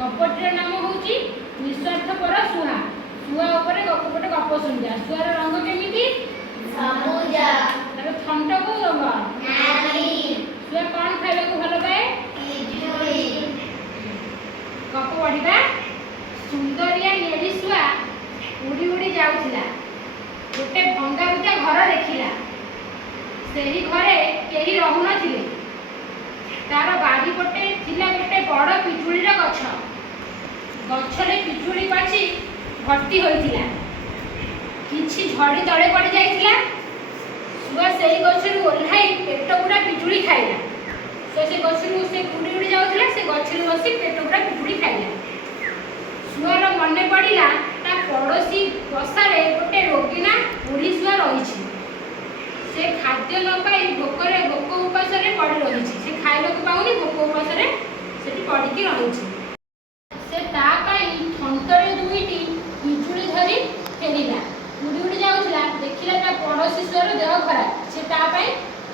गपटीर नाम हूँ निस्वार्थपर सुहा। सुहा उपरे गोटे गप शुणिया। सुहार रंग केमिति? तार थंट को रंग सुहा कौन खाइबा को भल पाए? गप पढ़िबा। सुंदरिया नेली सुहा उड़ी उड़ी जाउथिला। गोटे भंगारुजा घर देखिला। सेही घरे केही रहु नथिले। तार बाड़ी पटे थिला गोटे बड़ पिजुळीर गछ। गछरे पिजुळी पाची भर्ती होइथिला। किछि झड़ी तळे पड़ी जाइथिला। सुआ सेही गछरु ओल्हाई पेट पूरा पिजुळी खाइला। से गछरु से उड़ी उड़ी जाउथिला। से गछरु बसी पेट पूरा पिजुळी खाइला। सुआर मने पड़िला ता पड़ोसी बसारे गोटे रोगिना बुढ़ी सुआ रही। से खाद्य न पाई भोकरे भोक उपासरे पड़ी रही। से खाइबा को पाउनी भोक उपासरे सेठी पड़िकी रही। से ता पाई थंटरे दुईटी पिजुली धरी फेरिला। उड़ी उड़ी जाउथला। देखिला ता पड़ोसी सुआर देह खराब। से ता पाई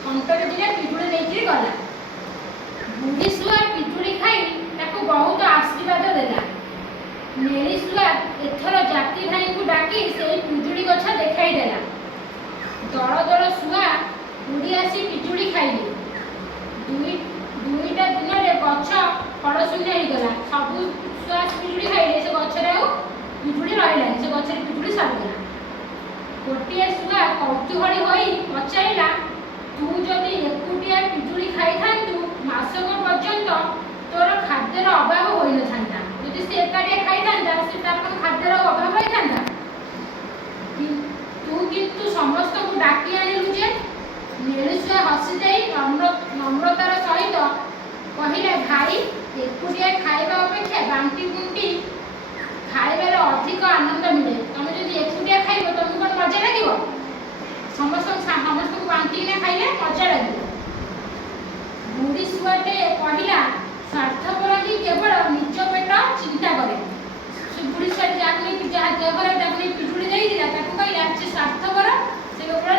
थंटरे दिना पिजुली नेइकी गला। बुढ़ी सुआ पिजुली खाई ताको बहुत आशीर्वाद देला। नेली सुआ एथर जाति भाई को डाकी से पिजुली गछ देखाई देला। दल दल सुआ उड़ी आसी पिजुली खाइले। दुईटा दिन में गछ फलशून्य होगला। सबू सुआ पिजुली खाइले। से गछरे पिजुली रहा। से गछरे पिजुली सरीगला। गोटे सुआ कौतूहली होई पचारिला, तू जदि एकुटिया पिजुली खाई थांतु मासक पर्यंत तोर खाद्यर अभाव होई न थांता। यदि से एकाटिया खाई थांता से तार खाद्यर अभाव होई थांता। तू किंतु समस्त को डाकी आनिलु जे। नेलुसुआ हसी जाई नम्रतार सहित कहिला, भाई एकुटिया खाइबा अपेक्षा बांटी बुंटी खाइबार अधिक आनंद मिले। तुम जदि एकुटिया खाइब तुमको कौन मजा लगे? समस्त को बांटी खाइले मजा लगे। बुढ़ी सुआटे कहिला, स्वार्थपर ही केवल निज पेट चिंता करे। से बुढ़ी सुआ जाक नहीं देहर जाक नहीं पिजुड़ी देइदिला ताको कहिला से स्वार्थपर से केवल